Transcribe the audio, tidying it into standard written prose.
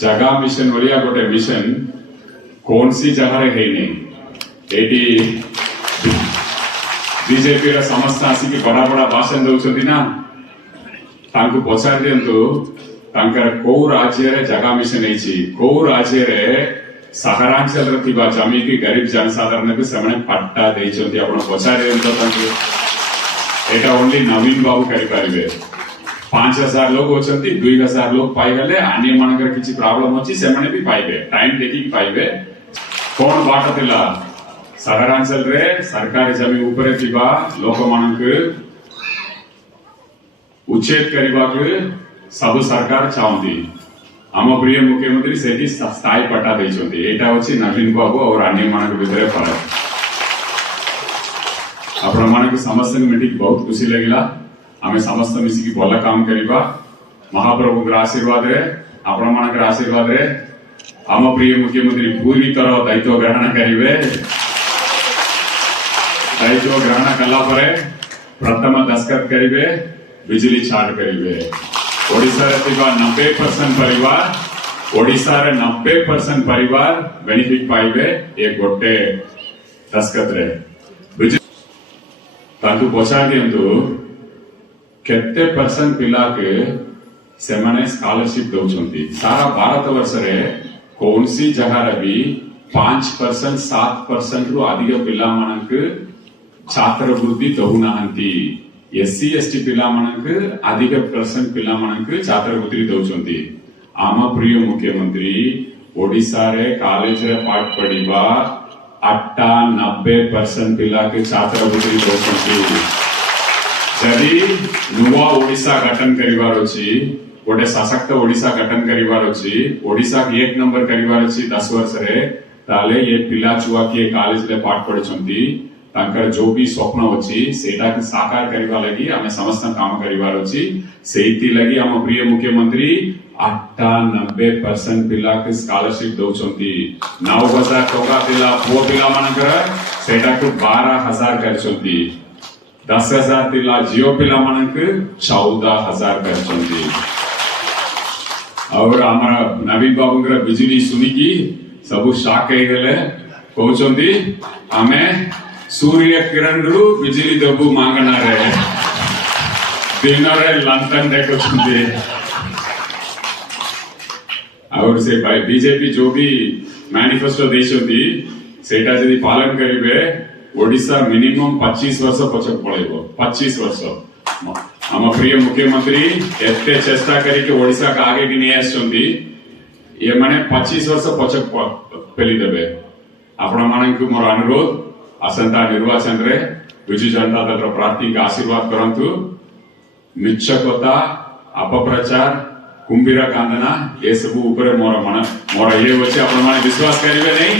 जगह मिशन भलिया गोटे मिशन कौन सी जगह है नहीं एटी बीजेपी रा समस्त आसिक बड़ा बड़ा भाषण दउछंती ना तांको पचार दियंतु तांकर को राज्य रे जगह मिशन हेछि को राज्य रे सहरांचल रे थिबा जमी की गरीब जनसाधारण के सामने पट्टा देइछंती आपण पचार दियंतु तांको एटा ओनली नवीन बाबू करि परिबे 5000 लोग होचंती 2000 लोग पाई गले आने मानकर किछि प्रॉब्लम होछि से माने भी पाइबे टाइम देखि पाइबे कोन बाट थिला सहरांचल रे सरकारी जमी ऊपर थिबा लोक मानक उच्छेद करबा के सब सरकार चाहती आम प्रिय मुख्यमंत्री सेठी स्थायी पट्टा देइछंती एटा होछि नवीन बाबू और अन्य मानक भितर फरक आपण मानक समस्त मीटिंग बहुत खुशी लगिला आमे समस्त मिसिकी भला काम करिबा महाप्रभु के आशीर्वाद रे आपण मानक आशीर्वाद रे आम प्रिय मुख्यमंत्री पूरी तरह दायित्व ग्रहण करिवे दायित्व ग्रहण कला परे प्रथम दस्तखत करिवे बिजली छाड़ करिवे ओडिसा रे थिबा 90% परिवार ओडिसा रे 90% परिवार बेनिफिट पाइबे एक गोटे दस्तखत रे ताकू पछा दियंतु केते परसेंट पिला के से माने स्कॉलरशिप दउछंती सारा भारत वर्ष रे कोनसी जगह रे भी 5% 7% रु अधिक पिला मानक छात्रवृत्ति दउनाहंती एससी एसटी पिला मानक अधिक परसेंट पिला मानक छात्रवृत्ति दउछंती आम प्रिय मुख्यमंत्री ओडिसा रे कॉलेज रे पाठ पढिबा 98% पिला के छात्रवृत्ति दउछंती जदि नुवा ओडिसा गठन करिवार अछि गोटे सशक्त ओडिसा गठन करिवार अछि ओडिसा के 1 नंबर करिवार अछि 10 वर्ष रे ताले ये पिला छुआ के कॉलेज रे पाठ पढिछंती तांकर जो भी स्वप्न अछि सेटा के साकार करिवा लागि हमें समस्त काम करिवार अछि सेति लागि हम प्रिय मुख्यमंत्री 98% पिला के स्कॉलरशिप दउछंती 9000 टका पिला पो पिला मानकर सेटा को 12000 करछंती 10000 पिला जियो पिला मानकर 14000 करछंती और हमारा नवीन बाबूंकर बिजली सुनिकी सब शाक हे गेले कहउछंती हमें सूर्य किरण रु बिजली दबु मांगना रे दिन रे लंटन देखुछंती और से भाई बीजेपी जो भी मैनिफेस्टो देछंती सेटा जदी पालन करिवे ओडिसा मिनिमम 25 वर्ष पछक पळेबो 25 वर्ष हम प्रिय मुख्यमंत्री एते चेष्टा करी के ओडिसा का आगे की नहीं आछंती ये माने 25 वर्ष पछक पेली देबे आपण मानक मोर अनुरोध आसंता निर्वाचन रे बिजू जनता दल प्रार्थी का आशीर्वाद करंतु मिच्छकता अपप्रचार कुंभीरा कांदना ये सब ऊपर मोर ये होचे आपण माने विश्वास करिवे नहीं